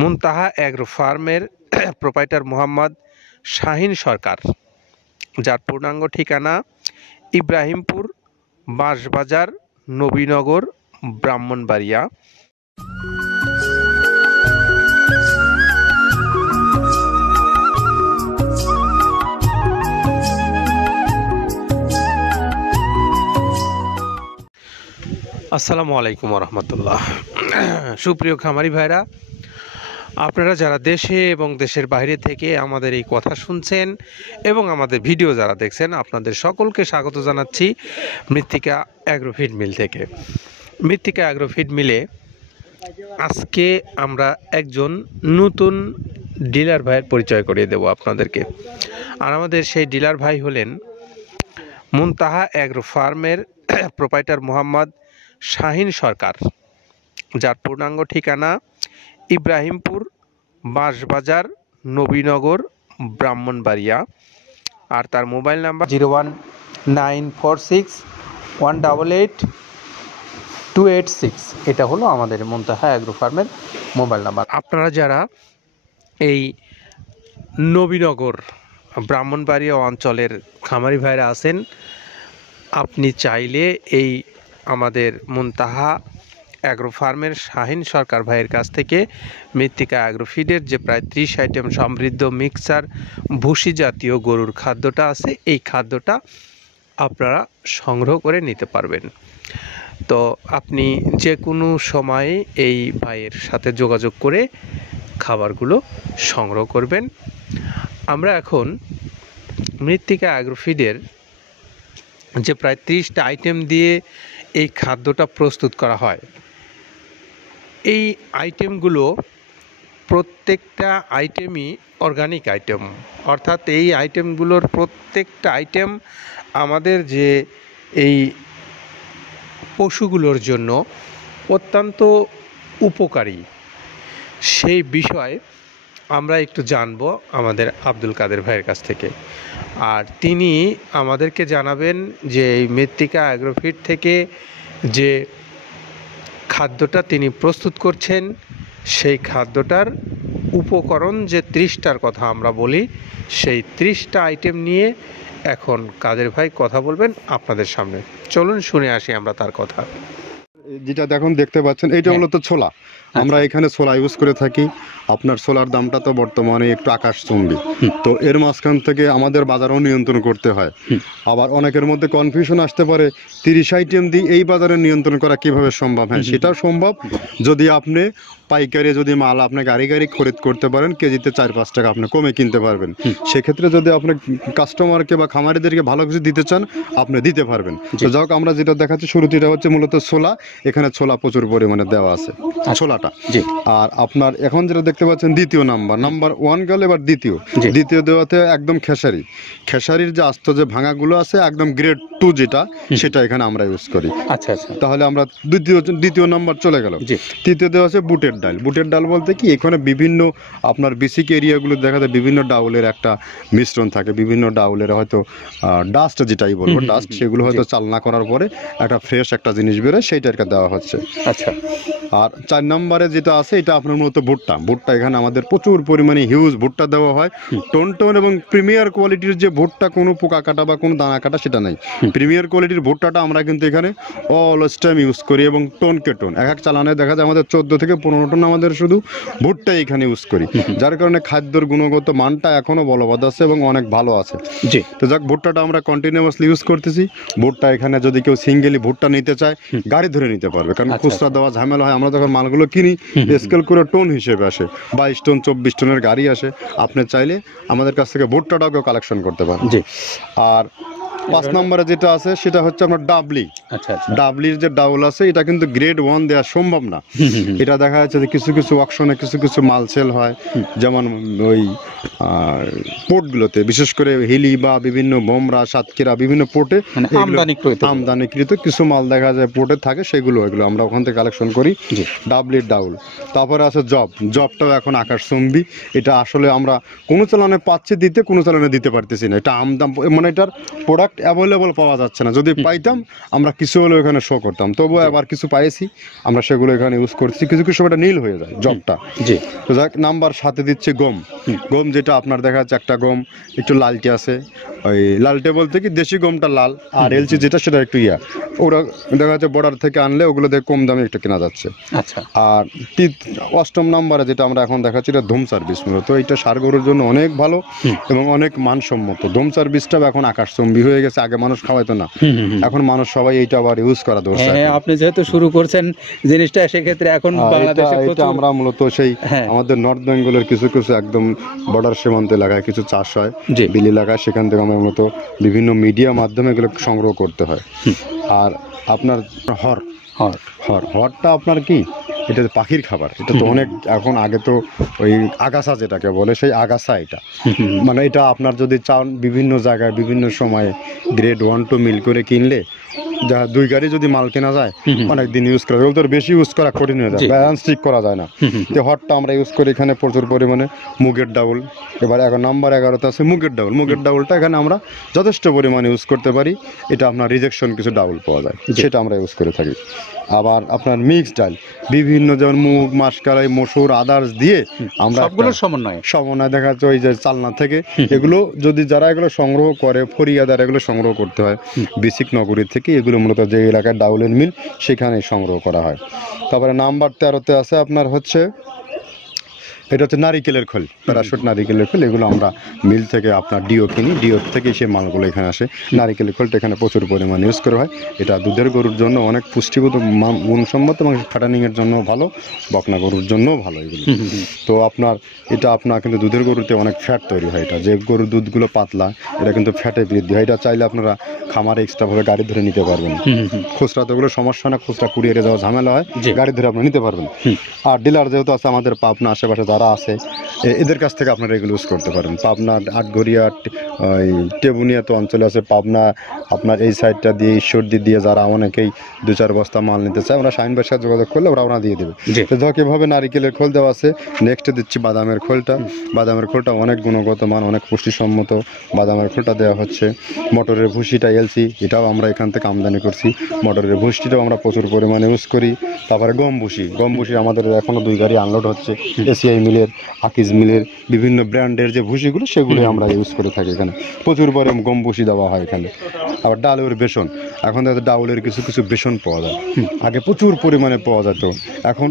মুনতাহা agro ফার্মের proprietor Mohammad Shahin সরকার, যার পূর্ণাঙ্গ ঠিকানা ইব্রাহিমপুর, বাঁশবাজার, নবীনগর, ব্রাহ্মণবাড়িয়া। আসসালামু আলাইকুম রহমতুল্লাহ। সুপ্রিয় খামারি ভাইরা, আপনারা যারা দেশে এবং দেশের বাইরে থেকে আমাদের এই কথা শুনছেন এবং আমাদের ভিডিও যারা দেখছেন, আপনাদের সকলকে স্বাগত জানাচ্ছি মৃত্তিকা অ্যাগ্রো ফিড মিল থেকে। মৃত্তিকা অ্যাগ্রো ফিড মিলে আজকে আমরা একজন নতুন ডিলার ভাইয়ের পরিচয় করিয়ে দেব আপনাদেরকে। আর আমাদের সেই ডিলার ভাই হলেন মুনতাহা অ্যাগ্রো ফার্মের প্রোপাইটার মোহাম্মদ শাহিন সরকার, যার পূর্ণাঙ্গ ঠিকানা ইব্রাহিমপুর, বাঁশবাজার, নবীনগর, ব্রাহ্মণবাড়িয়া। আর তার মোবাইল নাম্বার 01946188286। এটা হলো আমাদের মুনতাহা অ্যাগ্রো ফার্মের মোবাইল নাম্বার। আপনারা যারা এই নবীনগর, ব্রাহ্মণবাড়িয়া অঞ্চলের খামারি ভাইরা আছেন, আপনি চাইলে এই আমাদের মুনতাহা অ্যাগ্রো ফার্মের শাহিন সরকার ভাইয়ের কাছ থেকে মৃত্তিকা অ্যাগ্রো ফিডের যে প্রায় 30 আইটেম সমৃদ্ধ মিক্সার ভুসি জাতীয় গরুর খাদ্যটা আছে, এই খাদ্যটা আপনারা সংগ্রহ করে নিতে পারবেন। তো আপনি যে কোনো সময়ে এই ভাইয়ের সাথে যোগাযোগ করে খাবারগুলো সংগ্রহ করবেন। আমরা এখন মৃত্তিকা অ্যাগ্রো ফিডের যে প্রায় 30টা আইটেম দিয়ে এই খাদ্যটা প্রস্তুত করা হয়, এই আইটেমগুলো প্রত্যেকটা আইটেমই অর্গানিক আইটেম। অর্থাৎ এই আইটেমগুলোর প্রত্যেকটা আইটেম আমাদের যে এই পশুগুলোর জন্য অত্যন্ত উপকারী, সেই বিষয় আমরা একটু জানব আমাদের আব্দুল কাদের ভাইয়ের কাছ থেকে। আর তিনি আমাদেরকে জানাবেন যে এই মৃত্তিকা অ্যাগ্রো ফিড থেকে যে খাদ্যটা তিনি প্রস্তুত করছেন, সেই খাদ্যটার উপকরণ যে 30টার কথা আমরা বলি, সেই 30টা আইটেম নিয়ে এখন কাদের ভাই কথা বলবেন আপনাদের সামনে। চলুন শুনে আসি আমরা তার কথা। যেটা দেখতে পাচ্ছেন, এইটা মূলত ছোলা। আমরা এখানে ছোলা ইউজ করে থাকি। আপনার ছোলার দামটা তো বর্তমানে একটু আকাশচুম্বী, তো এর মাঝখান থেকে আমাদের বাজারও নিয়ন্ত্রণ করতে হয়। আবার অনেকের মধ্যে কনফিউশন আসতে পারে 30 আইটেম দিয়ে এই বাজারে নিয়ন্ত্রণ করা কিভাবে সম্ভব। হ্যাঁ, সেটাও সম্ভব যদি আপনি পাইকারি যদি মাল আপনি গাড়ি খরিদ করতে পারেন, কেজিতে 4-5 টাকা আপনি কমে কিনতে পারবেন। সেক্ষেত্রে যদি আপনি কাস্টমারকে বা খামারিদেরকে ভালো কিছু দিতে চান, আপনি দিতে পারবেন। তো যাই হোক, আমরা যেটা দেখাচ্ছি শুরুতে, এটা হচ্ছে মূলত ছোলা। এখানে ছোলা প্রচুর পরিমাণে দেওয়া আছে, ছোলাটা। আর আপনার এখন যেটা দেখতে পাচ্ছেন দ্বিতীয় নাম্বার 1 গেল, এবার দ্বিতীয় দেওয়াতে একদম খেসারির যে আস্ত যে ভাঙাগুলো আছে, একদম গ্রেড 2 যেটা, সেটা এখানে আমরা ইউজ করি। আচ্ছা, তাহলে আমরা দ্বিতীয় নাম্বার চলে গেল। তৃতীয় দেওয়া আছে বুটের ডাল বলতে কি, এখানে বিভিন্ন আপনার বেসিক এরিয়াগুলো দেখা যায় বিভিন্ন ডাউলের একটা মিশ্রণ থাকে। বিভিন্ন ডাউলের হয়তো ডাস্ট, যেটাই বলবো ডাস্ট, সেগুলো হয়তো চালনা করার পরে একটা ফ্রেশ একটা জিনিস বেরোয়, সেইটাকে দেওয়া হচ্ছে। আচ্ছা। আর 4 নম্বরে যেটা আছে, এটা আপনার মতো ভুট্টা এখানে আমাদের প্রচুর পরিমাণে হিউজ ভুট্টা দেওয়া হয়। টোন এবং প্রিমিয়ার কোয়ালিটির যে ভুট্টা, কোনো পোকা কাটা বা কোনো দানা কাটা সেটা নাই। প্রিমিয়ার কোয়ালিটির ভুট্টাটা আমরা কিন্তু এখানে অলওয়েজ টাইম ইউজ করি, এবং টোনকে টোন এক চালানে দেখা যায় আমাদের 14 থেকে 15 টন আমাদের শুধু ভুট্টাই এখানে ইউজ করি। যার কারণে খাদ্যের গুণগত মানটা এখনো বলবৎ আছে এবং অনেক ভালো আছে। তো যাক, ভুট্টাটা আমরা কন্টিনিউয়াসলি ইউজ করতেছি। ভুট্টা এখানে যদি কেউ সিঙ্গেলি ভুট্টা নিতে চায়, গাড়ি ধরে নিতে পারবে, কারণ খুচরা দেওয়া ঝামেলা হয়। আমরা যখন মালগুলো কিনি, স্কেল করে টোন হিসেবে আসে, 22 টন 24 টনের গাড়ি আসে। আপনি চাইলে আমাদের কাছ থেকে ভুট্টাটাও কেউ কালেকশন করতে পারেন। আর 5 নম্বরে যেটা আছে, সেটা হচ্ছে আপনার ডাবলি। ডাবলির যে ডাউল আছে, এটা কিন্তু গ্রেড 1 দেওয়া সম্ভব না। এটা দেখা যাচ্ছে যে কিছু অকশনে কিছু মাল সেল হয়, যেমন ওই পোর্টগুলোতে, বিশেষ করে হিলি বা বিভিন্ন বোমরা, সাতক্ষীরা, বিভিন্ন পোর্টে আমদানিকৃত কিছু মাল দেখা যায় পোর্টে থাকে, এগুলো আমরা ওখান থেকে কালেকশন করি। ডাবলির ডাউল। তারপরে আছে জবটাও এখন আকাশচুম্বী। এটা আসলে আমরা কোনো চালানে পাচ্ছি দিতে, কোনো চালানে দিতে পারতেছি না। এটা আমদাম, মানে এটার প্রোডাক্ট অ্যাভেলেবল পাওয়া যাচ্ছে না। যদি পাইতাম আমরা কিছু হলেও এখানে শো করতাম, তবুও আবার কিছু পাইছি আমরা, সেগুলো এখানে ইউজ করছি। কিছু কিছু সময়টা নীল হয়ে যায় জবটা। জি। তো যাক, নাম্বার সাথে দিচ্ছে গম। গম যেটা আপনার দেখা যাচ্ছে একটা গম একটু লালটে আছে, ওই লালটে বলতে কি দেশি গমটা লাল, আর এলচি যেটা সেটা একটু ইয়া, ওরা দেখা যাচ্ছে বর্ডার থেকে আনলে ওগুলো দেখে কম দামে একটু কেনা যাচ্ছে। আচ্ছা। আর অষ্টম নাম্বারে যেটা আমরা এখন দেখাচ্ছি এটা ধুম সার্ভিস, মূলত এটা ষাঁড় গরুর জন্য অনেক ভালো এবং অনেক মানসম্মত। ধুম সার্ভিসটা এখন আকাশচম্বী হয়ে গেছে, আগে মানুষ খাওয়াইতো না, এখন মানুষ সবাই এইটা আবার ইউজ করা দরকার। হ্যাঁ, আপনি যেহেতু শুরু করছেন জিনিসটা, সেক্ষেত্রে এখন বাংলাদেশে এটা প্রচুর আমরা মূলত সেই হ্যাঁ। আমাদের নর্থ বেঙ্গলের কিছু কিছু একদম বর্ডার সীমান্ত এলাকায় কিছু চাষ হয়, জি। বিল এলাকায়, সেখান থেকে আমরা মূলত বিভিন্ন মিডিয়া মাধ্যমে এগুলো সংগ্রহ করতে হয়। আর আপনার হর হরটা আপনার কি, এটা তো পাখির খাবার, এটা তো অনেক এখন, আগে তো ওই আগাছা যেটাকে বলে সেই আগাছা, এটা মানে এটা আপনার যদি চান বিভিন্ন জায়গায় বিভিন্ন সময়ে গ্রেড 1 2 মিল করে কিনলে যা 2 গাড়ি যদি মাল কেনা যায় অনেক দিন ইউজ করা যায়। ওদের বেশি ইউজ করা কঠিন হয়ে যায়, জি। ব্যালেন্স ঠিক করা যায় না। তো হটটা আমরা ইউজ করি এখানে প্রচুর পরিমাণে। মুগের ডাউল, এবার এখন নাম্বার 11তে আছে মুগের ডাউল। মুগের ডাউলটা এখানে আমরা যথেষ্ট পরিমাণে ইউজ করতে পারি। এটা আপনার রিজেকশন কিছু ডাউল পাওয়া যায়, সেটা আমরা ইউজ করে থাকি। আবার আপনার মিক্স ডাল, বিভিন্ন যেমন মুগ, মাসকলাই, মসুর, আদার্স দিয়ে আমরা সবগুলোর সমন্বয়। সমন্বয় দেখা যাচ্ছে ওই যে চালনা থেকে, এগুলো যদি যারা এগুলো সংগ্রহ করে, ফরিয়াদার এগুলো সংগ্রহ করতে হয় বেসিক নগরী থেকে, এগুলো মূলত যে এলাকায় ডাউলের মিল সেখানে সংগ্রহ করা হয়। তারপরে নাম্বার 13তে আছে আপনার হচ্ছে, এটা হচ্ছে নারিকেলের খোল, প্যারাশুট নারিকেলের খোল। এগুলো আমরা মিল থেকে আপনার ডিও কিনি, ডিও থেকে সেই মালগুলো এখানে আসে। নারিকেলের খোলটা এখানে প্রচুর পরিমাণে ইউজ করা হয়। এটা দুধের গরুর জন্য অনেক পুষ্টিগত গুণসম্মত এবং ফ্যাটানিংয়ের জন্য ভালো, বকনা গরুর জন্যও ভালো এগুলো। তো আপনার এটা আপনার কিন্তু দুধের গরুতে অনেক ফ্যাট তৈরি হয়। এটা যে গরুর দুধগুলো পাতলা, এটা কিন্তু ফ্যাটে বৃদ্ধি হয়। এটা চাইলে আপনারা খামারে এক্সট্রাভাবে গাড়ি ধরে নিতে পারবেন। খুচরা তো ওগুলো সমস্যা না, খুচরা কুরিয়ারে যাওয়া ঝামেলা হয়, গাড়ি ধরে আপনি নিতে পারবেন। আর ডিলার যেহেতু আছে আমাদের পাবনা আশেপাশে যারা আছে, এদের কাছ থেকে আপনারা এগুলো ইউজ করতে পারেন। পাবনা, আটঘরিয়া, ওই টেবুনিয়া তো অঞ্চলে আছে, পাবনা আপনার এই সাইডটা দিয়ে ঈশ্বরদী দিয়ে যারা অনেকেই 2-4 বস্তা মাল নিতে চায়, ওরা শাহিন ভাইয়ের সাথে যোগাযোগ করলে ওরা দিয়ে দেবে। তো ধরো এভাবে নারিকেলের খোল দেওয়া আছে। নেক্সটে দিচ্ছি বাদামের খোলটা। বাদামের খোলটা অনেক গুণগত মান, অনেক পুষ্টিসম্মত বাদামের খোলটা দেওয়া হচ্ছে। মটরের ভুসিটা এলসি, এটাও আমরা এখান থেকে আমদানি করছি। মটরের ভুসিটাও আমরা প্রচুর পরিমাণে ইউজ করি। তারপরে গম ভুসি আমাদের এখনও 2 গাড়ি আনলোড হচ্ছে, এসিআই মিলের, আকিজ মিলের, বিভিন্ন ব্র্যান্ডের যে ভুসিগুলো সেগুলো আমরা ইউজ করে থাকি। এখানে প্রচুর পরিমাণে গম ভুসি দেওয়া হয় এখানে। আবার ডালের বেসন, এখন দেখা যায় ডাউলের কিছু কিছু বেসন পাওয়া যায়, আগে প্রচুর পরিমাণে পাওয়া যেত। এখন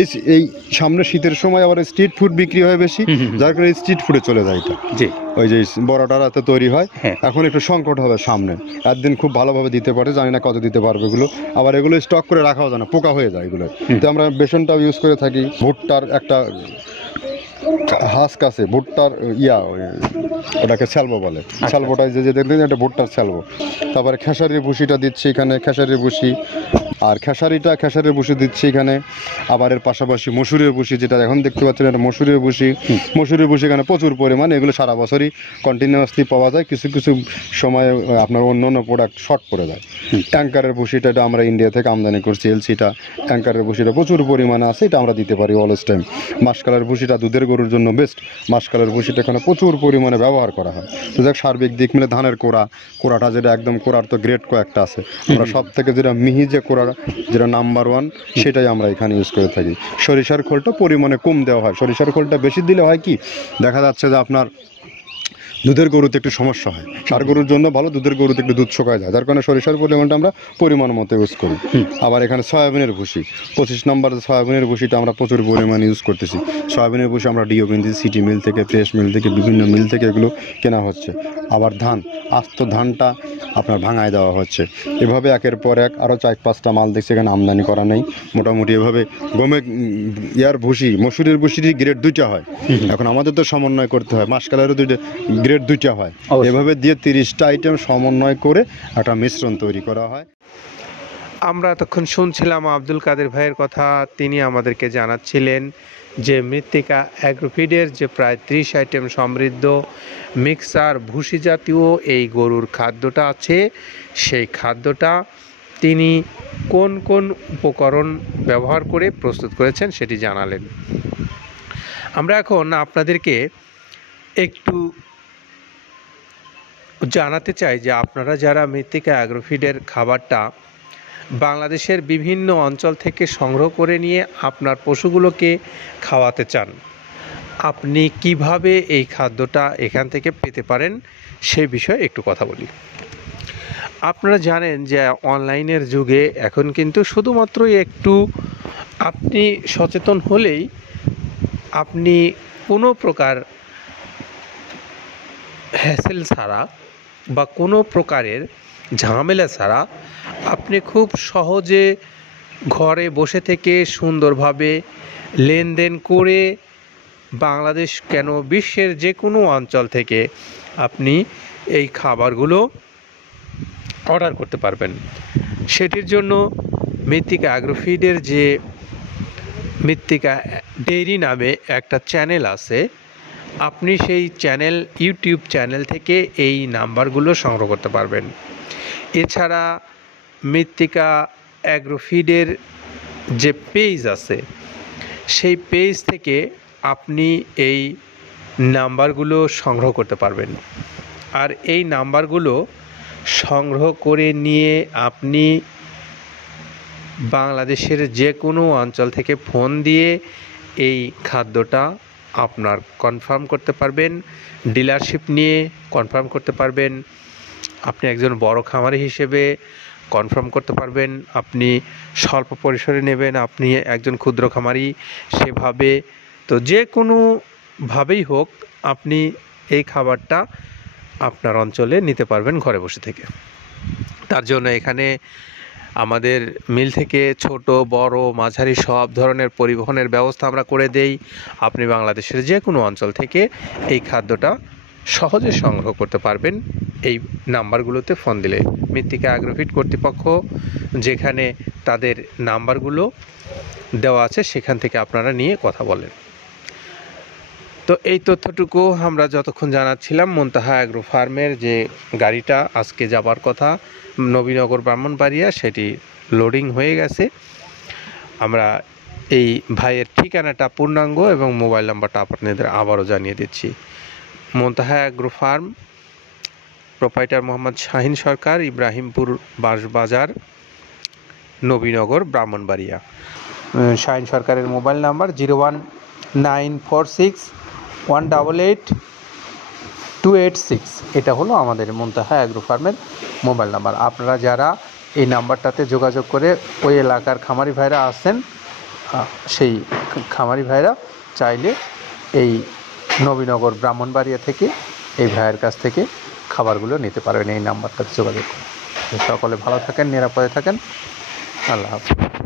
এই সামনে শীতের সময় আবার স্ট্রিট ফুড বিক্রি হয় বেশি, যার কারণে স্ট্রিট ফুডে চলে যায় এটা। ওই যে বড়টা রাতে তৈরি হয়, এখন একটু সংকট হবে সামনে, একদিন খুব ভালোভাবে দিতে পারে, জানি না কত দিতে পারবে এগুলো। আবার এগুলো স্টক করে রাখাও যায় না, পোকা হয়ে যায় এগুলো। তো আমরা বেসনটাও ইউজ করে থাকি। ভুট্টার একটা হাস্ক আছে, ভুট্টার ওটাকে স্যালবো বলে, স্যালবোটা যে দেখলেন এটা ভুট্টার স্যালবো। তারপরে খেসারির ভুসিটা দিচ্ছি এখানে, খেসারির ভুসি। আর খেসারির ভুসি দিচ্ছি এখানে। আবার এর পাশাপাশি মসুরের ভুসি, যেটা এখন দেখতে পাচ্ছেন এটা মসুরের ভুসি এখানে প্রচুর পরিমাণে। এগুলো সারা বছরই কন্টিনিউয়াসলি পাওয়া যায়, কিছু কিছু সময় আপনার অন্য প্রোডাক্ট শর্ট পড়ে যায়। ট্যাঙ্কারের ভুসিটা এটা আমরা ইন্ডিয়া থেকে আমদানি করছি, এলসিটা। ট্যাঙ্কারের ভুসিটা প্রচুর পরিমাণে আছে, এটা আমরা দিতে পারি অলওয়েজ টাইম। মাসকালের ভুসিটা দুধের গরুর জন্য বেস্ট, মাসকালের ভুসিটা এখানে প্রচুর পরিমাণে ব্যবহার করা হয়। তো যাক, সার্বিক দিক মিলে ধানের কোড়াটা যেটা একদম, কোড়ার তো গ্রেড কয়েকটা আছে, আমরা সব থেকে যেটা মিহি যে কোড়া, যেটা নাম্বার 1, সেটাই আমরা এখানে ইউজ করে থাকি। সরিষার খোলটা পরিমাণে কম দেওয়া হয়, সরিষার খোলটা বেশি দিলে হয় কি, দেখা যাচ্ছে যে আপনার দুধের গরুতে একটু সমস্যা হয়। ষাঁড় গরুর জন্য ভালো, দুধের গরুতে একটু দুধ শুকায় যায়, যার কারণে সরিষার পরিমাণটা আমরা পরিমাণ মতো ইউজ করি। আবার এখানে সয়াবিনের ভুসি, 25 নম্বর সয়াবিনের ভুসিটা আমরা প্রচুর পরিমাণে ইউজ করতেছি। সয়াবিনের ভুসি আমরা ডিও কিনতেছি সিটি মিল থেকে, ফ্রেশ মিল থেকে, বিভিন্ন মিল থেকে এগুলো কেনা হচ্ছে। আবার ধান, আস্ত ধানটা আপনার ভাঙায় দেওয়া হচ্ছে। এভাবে একের পর এক আরও 4-5টা মাল দেখছি এখানে আমদানি করা নেই। মোটামুটি এভাবে গমে ভুসি, মসুরের ভুসিরই গ্রেড 2টা হয়। এখন আমাদের তো সমন্বয় করতে হয়, মাসকালেরও গ্রেড 2টা হয়। এভাবে দিয়ে 30টা আইটেম সমন্বয় করে একটা মিশ্রণ তৈরি করা হয়। আমরা এতক্ষণ শুনছিলাম আব্দুল কাদের ভাইয়ের কথা। তিনি আমাদেরকে জানাচ্ছিলেন যে মৃত্তিকা অ্যাগ্রোফিডের যে প্রায় 30 আইটেম সমৃদ্ধ মিক্সার ভুসি জাতীয় এই গরুর খাদ্যটা আছে, সেই খাদ্যটা তিনি কোন কোন উপকরণ ব্যবহার করে প্রস্তুত করেছেন সেটি জানালেন। আমরা এখন আপনাদেরকে একটু জানাতে চাই যে আপনারা যারা মৃত্তিকা অ্যাগ্রোফিডের খাবারটা বাংলাদেশের বিভিন্ন অঞ্চল থেকে সংগ্রহ করে নিয়ে আপনার পশুগুলোকে খাওয়াতে চান, আপনি কিভাবে এই খাদ্যটা এখান থেকে পেতে পারেন সেই বিষয়ে একটু কথা বলি। আপনারা জানেন যে অনলাইনের যুগে এখন কিন্তু শুধুমাত্র একটু আপনি সচেতন হলেই আপনি কোনো প্রকার হ্যাসেল ছাড়া বা কোনো প্রকারের ঝামেলা ছাড়া আপনি খুব সহজে ঘরে বসে থেকে সুন্দরভাবে লেনদেন করে বাংলাদেশ কেন বিশ্বের যে কোনো অঞ্চল থেকে আপনি এই খাবারগুলো অর্ডার করতে পারবেন। সেটির জন্য মৃত্তিকা অ্যাগ্রোফিডের যে মৃত্তিকা ডেইরি নামে একটা চ্যানেল আছে, আপনি সেই চ্যানেল ইউটিউব চ্যানেল থেকে এই নাম্বারগুলো সংগ্রহ করতে পারবেন। এছাড়া মৃত্তিকা অ্যাগ্রোফিডের যে পেজ আছে সেই পেজ থেকে আপনি এই নাম্বারগুলো সংগ্রহ করতে পারবেন। আর এই নাম্বারগুলো সংগ্রহ করে নিয়ে আপনি বাংলাদেশের যে কোনো অঞ্চল থেকে ফোন দিয়ে এই খাদ্যটা আপনার কনফার্ম করতে পারবেন, ডিলারশিপ নিয়ে কনফার্ম করতে পারবেন, আপনি একজন বড় খামারি হিসেবে কনফার্ম করতে পারবেন, আপনি স্বল্প পরিসরে নেবেন, আপনি একজন ক্ষুদ্র খামারি সেভাবে, তো যে কোনোভাবেই হোক আপনি এই খাবারটা আপনার অঞ্চলে নিতে পারবেন ঘরে বসে থেকে। তার জন্য এখানে আমাদের মিল থেকে ছোট বড় মাঝারি সব ধরনের পরিবহনের ব্যবস্থা আমরা করে দেই। আপনি বাংলাদেশের যে কোনো অঞ্চল থেকে এই খাদ্যটা সহজে সংগ্রহ করতে পারবেন এই নাম্বারগুলোতে ফোন দিলে। মৃত্তিকা অ্যাগ্রোফিড কর্তৃপক্ষ যেখানে তাদের নাম্বারগুলো দেওয়া আছে সেখান থেকে আপনারা নিয়ে কথা বলেন। তো এই তথ্যটুকু আমরা যতক্ষণ জানাচ্ছিলাম, মুনতাহা অ্যাগ্রো ফার্মের যে গাড়িটা আজকে যাবার কথা নবীনগর ব্রাহ্মণবাড়িয়া সেটি লোডিং হয়ে গেছে। আমরা এই ভাইয়ের ঠিকানাটা পূর্ণাঙ্গ এবং মোবাইল নাম্বারটা আপনাদের আবারও জানিয়ে দিচ্ছি। Muntaha agro farm, proprietor Mohammad Shahin Sarkar, Ibrahimpur Banshbazar, Nabinagar Brahmanbaria. Shahin সরকারের মোবাইল নাম্বার 01946188286। এটা হলো আমাদের মুনতাহা অ্যাগ্রো ফার্মের মোবাইল নাম্বার। আপনারা যারা এই নাম্বারটাতে যোগাযোগ করে ওই এলাকার খামারি ভাইরা আছেন, সেই খামারি ভাইরা চাইলে এই নবীনগর ব্রাহ্মণবাড়িয়া থেকে এই ভাইয়ের কাছ থেকে খাবারগুলো নিতে পারবেন এই নাম্বারটাতে যোগাযোগ করে। সকলে ভালো থাকেন, নিরাপদে থাকেন। আল্লাহ হাফেজ।